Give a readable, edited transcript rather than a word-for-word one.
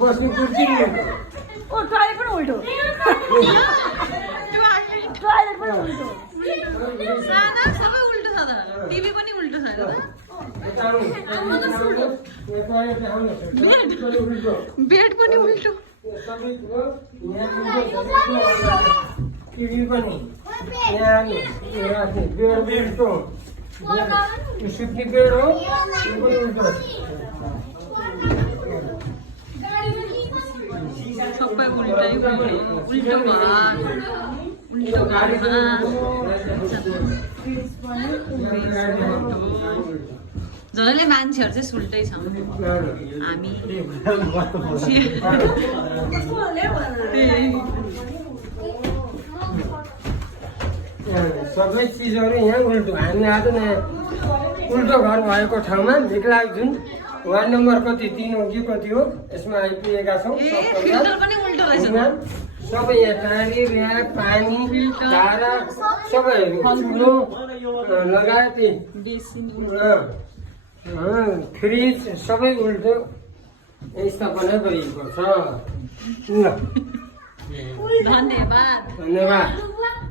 बस्ने कुर्सी टोयलेट पनि उल्टो टोयलेट पनि उल्टो सबै उल्टो छ त टिभी पनि उल्टो छ बेड पनि उल्टो टिभी पनि बेडको सुत्ने बेड हो त्यो पनि उल्टो सबै उल्टै उल्टो उल्टो घरमा जसले मान्छेहरू चाहिँ सुल्टै छ हामी सबै चिजहरू यहाँ उल्टो हामी आज नयाँ उल्टो घर भएको ठाउँमा भेक्ला जुन वार्ड नम्बर कति 3 हो कि कति हो यसमा आइपुगेका छौँ सबै यहाँ टाढी ऱ्याक पानी धारा सबै चुलो लगायत फ्रिज सबै उल्टो स्थापना गरिएको छ। धन्यवाद। धन्यवाद।